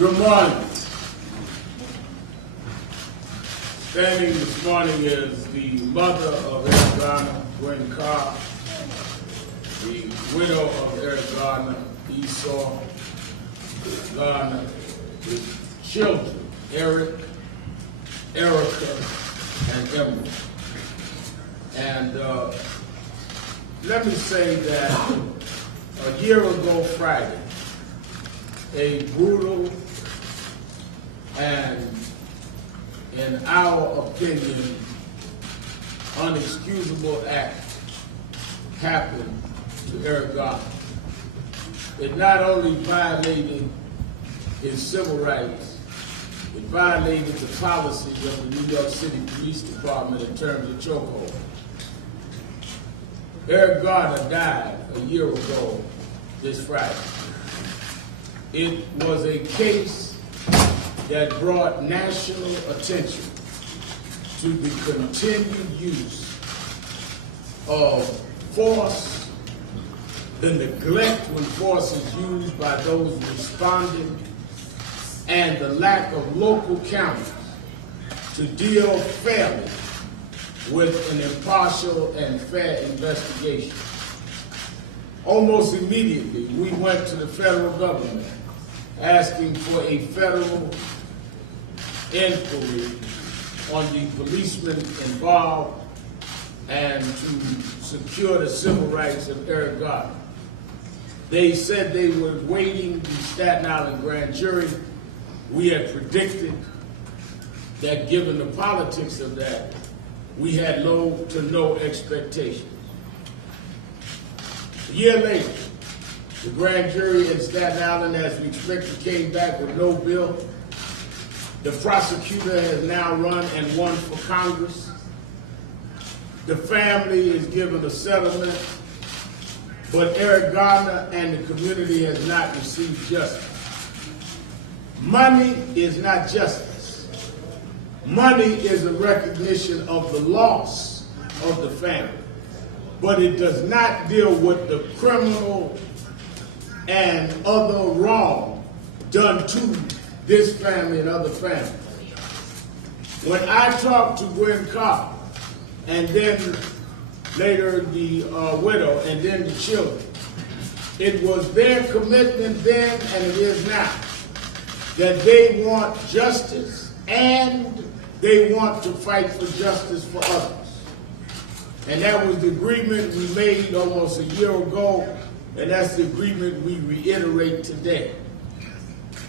Good morning. Standing this morning is the mother of Eric Garner, Gwen Carr, the widow of Eric Garner, Esau Garner, his children, Eric, Erica, and Emily. And let me say that a year ago Friday, a brutal and, in our opinion, unexcusable act happened to Eric Garner. It not only violated his civil rights, it violated the policies of the New York City Police Department in terms of chokehold. Eric Garner died a year ago this Friday. It was a case that brought national attention to the continued use of force, the neglect when force is used by those responding, and the lack of local counters to deal fairly with an impartial and fair investigation. Almost immediately, we went to the federal government asking for a federal inquiry on the policemen involved and to secure the civil rights of Eric Garner. They said they were waiting the Staten Island grand jury. We had predicted that given the politics of that, we had low to no expectations. A year later, the grand jury in Staten Island, as we expected, came back with no bill. The prosecutor has now run and won for Congress. The family is given a settlement, but Eric Garner and the community has not received justice. Money is not justice. Money is a recognition of the loss of the family, but it does not deal with the criminal and other wrong done to this family and other families. When I talked to Gwen Carr, and then later the widow, and then the children, it was their commitment then, and it is now, that they want justice and they want to fight for justice for others. And that was the agreement we made almost a year ago, and that's the agreement we reiterate today.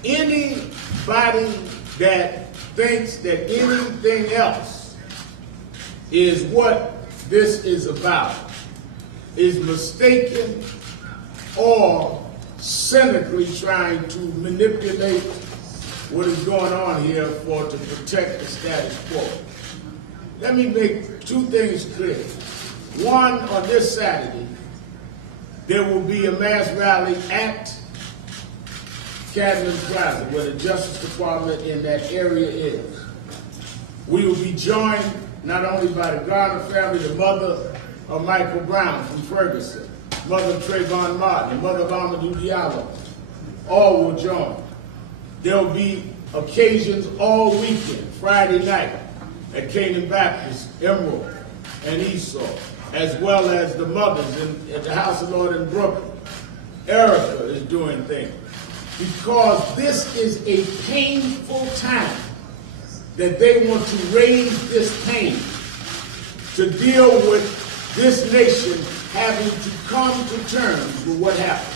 Anybody that thinks that anything else is what this is about is mistaken or cynically trying to manipulate what is going on here to protect the status quo. Let me make two things clear. One, on this Saturday, there will be a mass rally at Cadman Plaza, where the Justice Department in that area is. We will be joined not only by the Garner family, the mother of Michael Brown from Ferguson, mother of Trayvon Martin, the mother of Amadou Diallo. All will join. There will be occasions all weekend, Friday night, at Canaan Baptist, Emerald, and Esau, as well as the mothers at the House of Lord in Brooklyn. Erica is doing things. Because this is a painful time that they want to raise this pain to deal with this nation having to come to terms with what happened.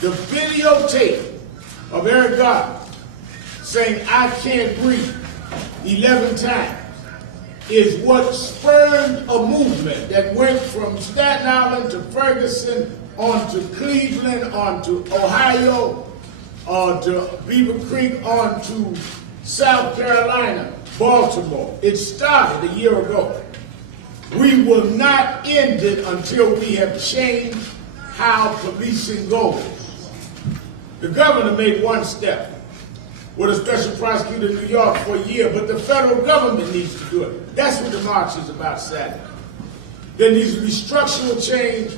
The videotape of Eric Garner saying, "I can't breathe," 11 times, is what spurred a movement that went from Staten Island to Ferguson, on to Cleveland, on to Ohio, to Beaver Creek, on to South Carolina, Baltimore. It started a year ago. We will not end it until we have changed how policing goes. The governor made one step with a special prosecutor in New York for a year, but the federal government needs to do it. That's what the march is about Saturday. There needs to be structural change,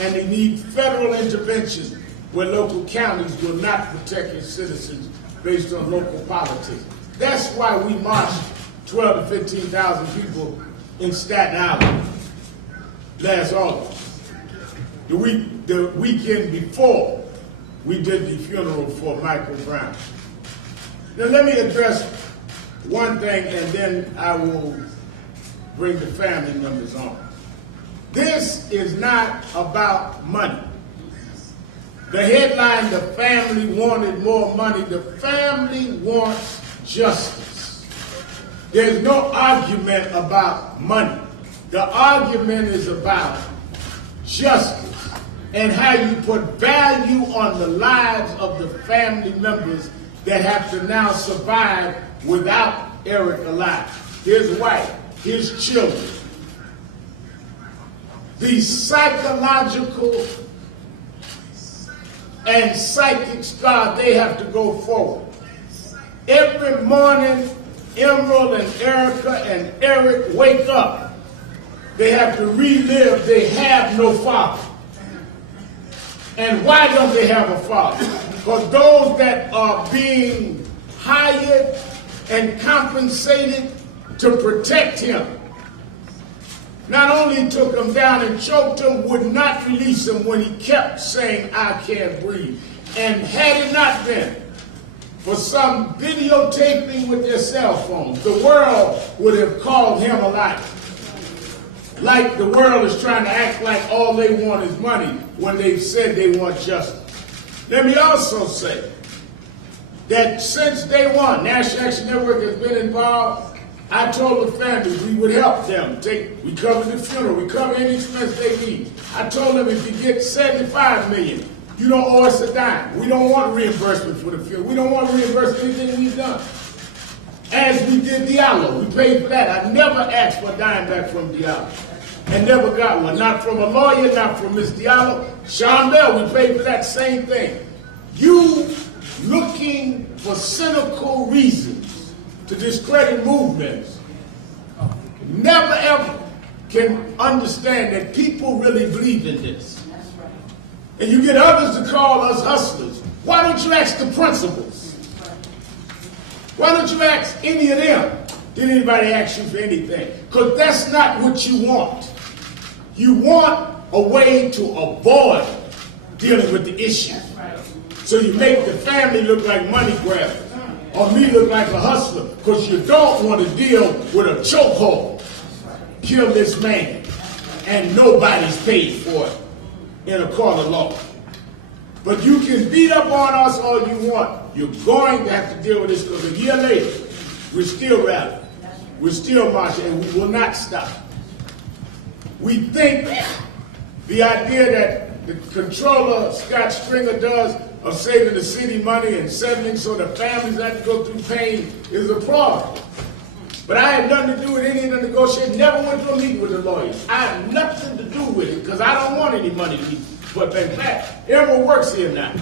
and they need federal intervention where local counties will not protect its citizens based on local politics. That's why we marched 12 to 15,000 people in Staten Island last August. The weekend before we did the funeral for Michael Brown. Now let me address one thing and then I will bring the family members on. This is not about money. The headline, the family wanted more money. The family wants justice. There's no argument about money. The argument is about justice and how you put value on the lives of the family members that have to now survive without Eric alive. His wife, his children. The psychological and psychic scars, they have to go forward. Every morning, Emerald and Erica and Eric wake up. They have to relive they have no father. And why don't they have a father? Because those that are being hired and compensated to protect him not only took him down and choked him, would not release him when he kept saying, I can't breathe. And had it not been for some videotaping with their cell phones, the world would have called him a liar. Like the world is trying to act like all they want is money when they've said they want justice. Let me also say that since day one, National Action Network has been involved. I told the family we would help them. We cover the funeral, we cover any expense they need. I told them if you get $75 million, you don't owe us a dime. We don't want reimbursement for the funeral. We don't want to reimburse anything we've done. As we did Diallo, we paid for that. I never asked for a dime back from Diallo. And never got one. Not from a lawyer, not from Ms. Diallo. Sean Bell, we paid for that same thing. You looking for cynical reasons to discredit movements, never ever can understand that people really believe in this. And you get others to call us hustlers. Why don't you ask the principals? Why don't you ask any of them? Did anybody ask you for anything? Because that's not what you want. You want a way to avoid dealing with the issue. So you make the family look like money grabbers. Or me look like a hustler, because you don't want to deal with a chokehold. Kill this man, and nobody's paid for it in a court of law. But you can beat up on us all you want. You're going to have to deal with this, because a year later, we're still rallying. We're still marching, and we will not stop. We think the idea that the controller, Scott Stringer, does of saving the city money and settling so the families have to go through pain is a problem. But I had nothing to do with any of the negotiations. Never went to a meeting with the lawyers. I had nothing to do with it because I don't want any money to be put back. Emerald works here now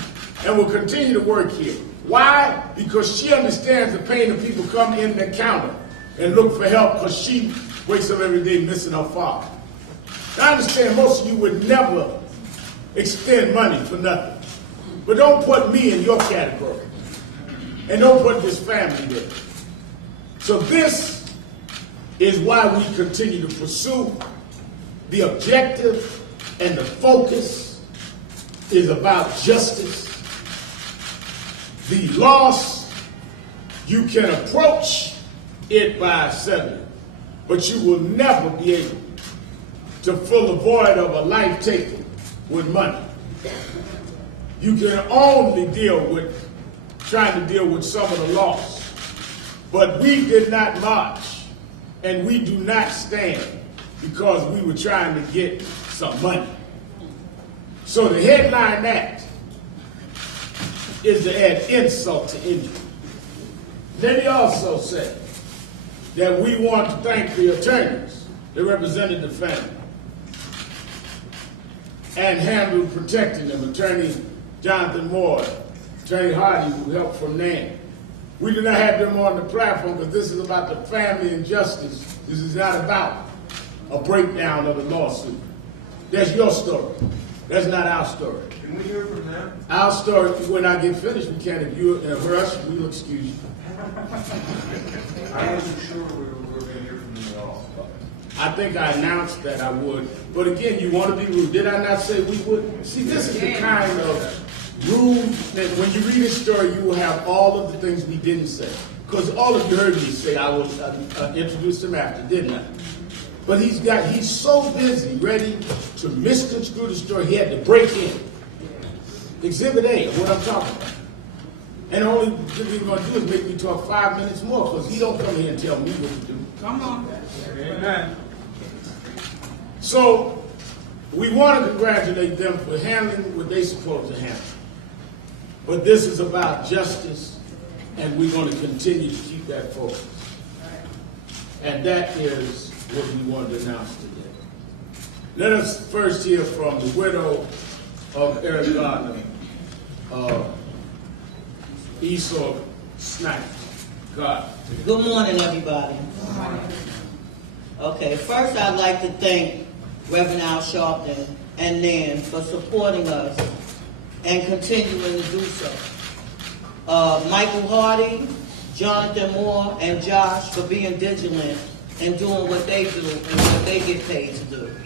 and will continue to work here. Why? Because she understands the pain of people come in the counter and look for help because she wakes up every day missing her father. I understand most of you would never extend money for nothing. But don't put me in your category. And don't put this family there. So this is why we continue to pursue. The objective and the focus is about justice. The loss, you can approach it by settling, but you will never be able to fill the void of a life taken with money. You can only deal with trying to deal with some of the loss. But we did not march, and we do not stand because we were trying to get some money. So the headline act is to add insult to injury. Let me also say that we want to thank the attorneys that represented the family and handled protecting them. Attorney Jonathan Moore, Attorney Hardy, who helped from NAM. We do not have them on the platform because this is about the family and justice. This is not about a breakdown of the lawsuit. That's your story. That's not our story. Can we hear from them? I'll start when I get finished. We can. If you rush, we'll excuse you. I wasn't sure we were going to hear from them at all. I think I announced that I would. But again, you want to be rude. Did I not say we would? See, this is the kind of rude that when you read this story, you will have all of the things we didn't say. Because all of you heard me say I will introduce him after, didn't I? But he's so busy, ready to misconstrue the story, he had to break in. Exhibit A, what I'm talking about. And the only thing he's going to do is make me talk 5 minutes more, because he don't come here and tell me what to do. Come on. Amen. So, we want to congratulate them for handling what they're supposed to handle. But this is about justice, and we're going to continue to keep that focus. And that is what we want to announce today. Let us first hear from the widow of Eric Garner, Esau Snipes. God. Good morning, everybody. Okay, first I'd like to thank Reverend Al Sharpton and Nan for supporting us and continuing to do so. Michael Hardy, Jonathan Moore, and Josh for being vigilant and doing what they do and what they get paid to do.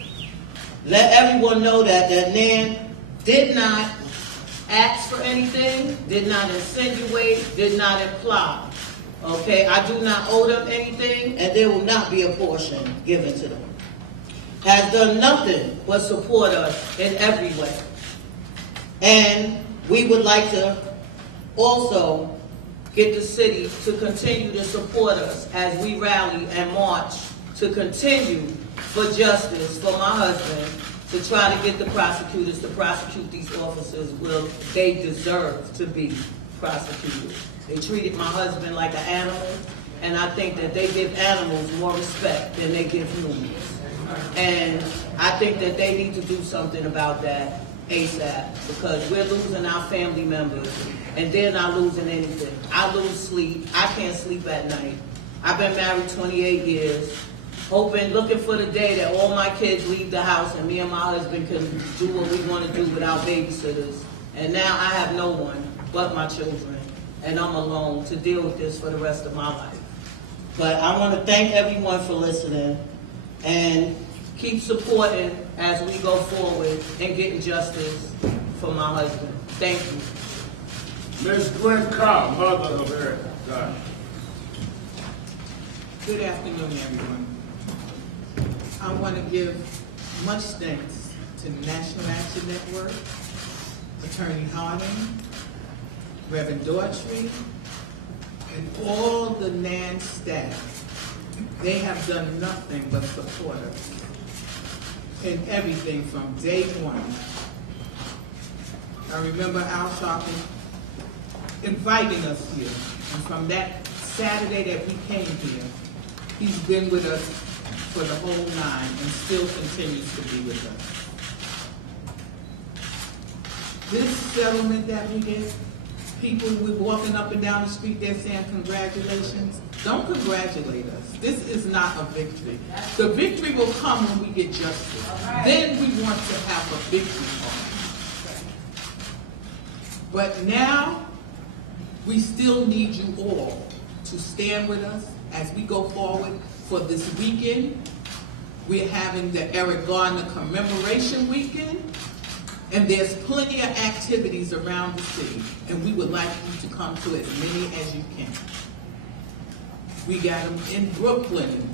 Let everyone know that Nan did not ask for anything, did not insinuate, did not imply. Okay, I do not owe them anything, and there will not be a portion given to them. Has done nothing but support us in every way. And we would like to also get the city to continue to support us as we rally and march to continue for justice for my husband, to try to get the prosecutors to prosecute these officers where they deserve to be prosecuted. They treated my husband like an animal, and I think that they give animals more respect than they give humans. And I think that they need to do something about that ASAP, because we're losing our family members, and they're not losing anything. I lose sleep. I can't sleep at night. I've been married 28 years, looking for the day that all my kids leave the house and me and my husband can do what we want to do without babysitters. And now I have no one but my children, and I'm alone to deal with this for the rest of my life. But I want to thank everyone for listening, and keep supporting as we go forward and getting justice for my husband. Thank you. Ms. Gwen Carr, mother of Eric Garner. Good afternoon, everyone. I want to give much thanks to National Action Network, Attorney Harding, Reverend Daughtry, and all the NAN staff. They have done nothing but support us in everything from day one. I remember Al Sharpton inviting us here, and from that Saturday that we came here, he's been with us for the whole 9 and still continues to be with us. This settlement that we get, people we're walking up and down the street, they're saying congratulations. Don't congratulate us. This is not a victory. The victory will come when we get justice. Then we want to have a victory party. But now, we still need you all to stand with us as we go forward. For this weekend, we're having the Eric Garner Commemoration Weekend, and there's plenty of activities around the city, and we would like you to come to as many as you can. We got them in Brooklyn,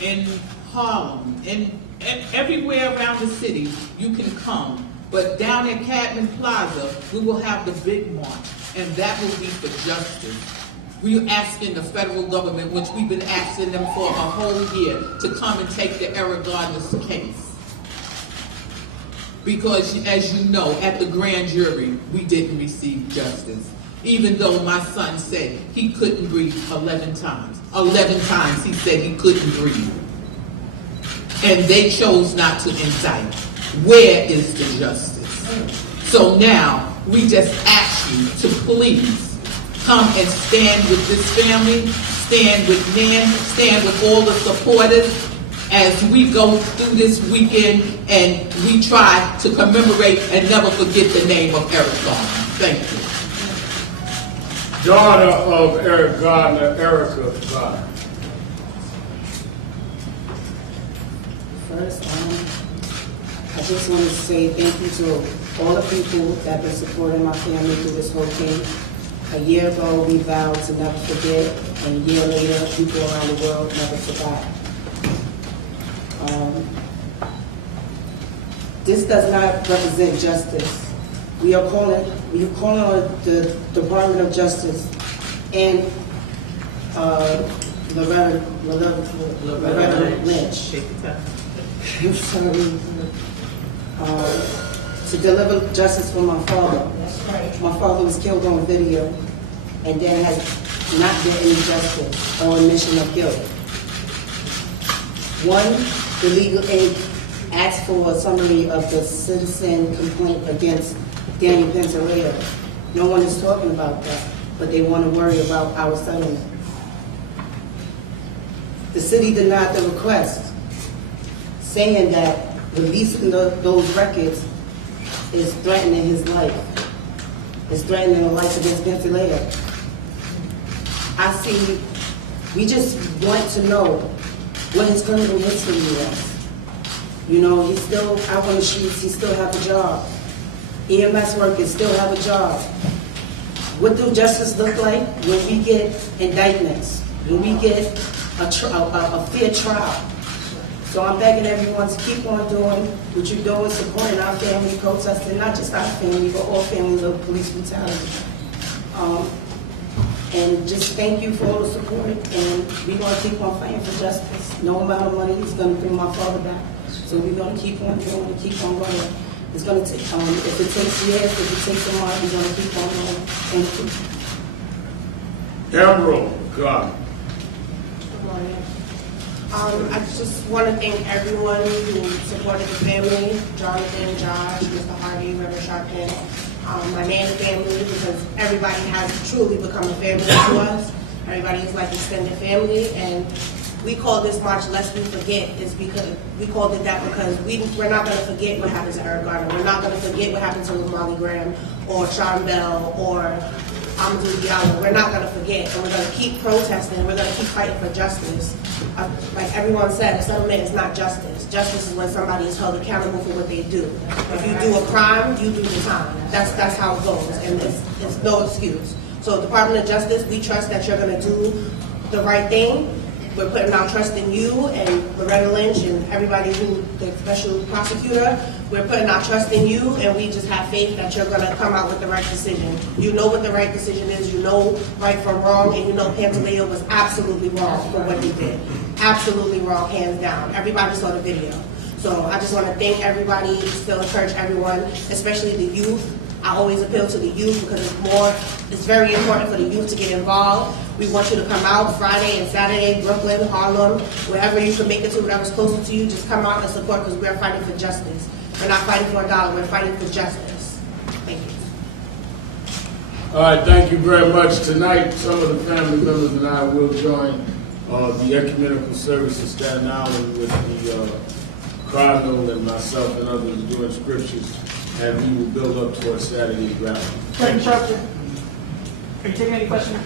in Harlem, and everywhere around the city you can come. But down at Cadman Plaza, we will have the big march, and that will be for justice. We are asking the federal government, which we've been asking them for a whole year, to come and take the Eric Garner's case. Because, as you know, at the grand jury, we didn't receive justice. Even though my son said he couldn't breathe 11 times. 11 times he said he couldn't breathe. And they chose not to indict. Where is the justice? So now, we just ask you to please come and stand with this family, stand with Nan, stand with all the supporters, as we go through this weekend and we try to commemorate and never forget the name of Eric Garner. Thank you. Daughter of Eric Garner, Erica Garner. First, I just want to say thank you to all the people that have been supporting my family through this whole thing. A year ago, we vowed to never forget, and a year later, people around the world never forgot. This does not represent justice. We are calling on the Department of Justice and Loretta Lynch. I'm sorry. To deliver justice for my father. My father was killed on video, and there has not been any justice or admission of guilt. One, the legal aid asked for a summary of the citizen complaint against Daniel Pantaleo. No one is talking about that, but they want to worry about our settlement. The city denied the request, saying that releasing those records is threatening his life. It's threatening the life against Pantaleo. I see, we just want to know what his criminal history is. You know, he's still out on the streets, he still have a job. EMS workers still have a job. What do justice look like when we get indictments, when we get a fair trial? So I'm begging everyone to keep on doing what you're doing, supporting our family, protesting, not just our family, but all families of police brutality. And just thank you for all the support, and we're going to keep on fighting for justice. No amount of money is going to bring my father back. So we're going to keep on doing and keep on running. It's going to take, if it takes years, if it takes a month, we're going to keep on going. Thank you. Emerald Garner. Good morning. I just want to thank everyone who supported the family, Jonathan, Josh, Mr. Hardy, Reverend Sharpton, my nan's family, because everybody has truly become a family to us. Everybody is like extended family, and we call this March Lest We Forget is because we called it that because we're not going to forget what happened to Eric Garner. We're not going to forget what happened to Molly Graham or Sean Bell or Amadou Diallo. We're not going to forget, and we're going to keep protesting. We're going to keep fighting for justice. Like everyone said, a settlement is not justice. Justice is when somebody is held accountable for what they do. If you do a crime, you do the time. That's how it goes, and it's no excuse. So Department of Justice, we trust that you're going to do the right thing. We're putting our trust in you and Loretta Lynch and everybody who, the special prosecutor. We're putting our trust in you, and we just have faith that you're going to come out with the right decision. You know what the right decision is. You know right from wrong, and you know Pantaleo was absolutely wrong for what he did. Absolutely wrong, hands down. Everybody saw the video. So I just want to thank everybody, still encourage everyone, especially the youth. I always appeal to the youth because it's very important for the youth to get involved. We want you to come out Friday and Saturday, Brooklyn, Harlem, wherever you can make it to, whatever's closer to you, just come out and support because we're fighting for justice. We're not fighting for a dollar, we're fighting for justice. Thank you. All right, thank you very much. Tonight, some of the family members and I will join the ecumenical service in Staten Island with the Cardinal and myself and others doing scriptures, and we will build up towards Saturday's rally. President Sharpton, are you taking any questions?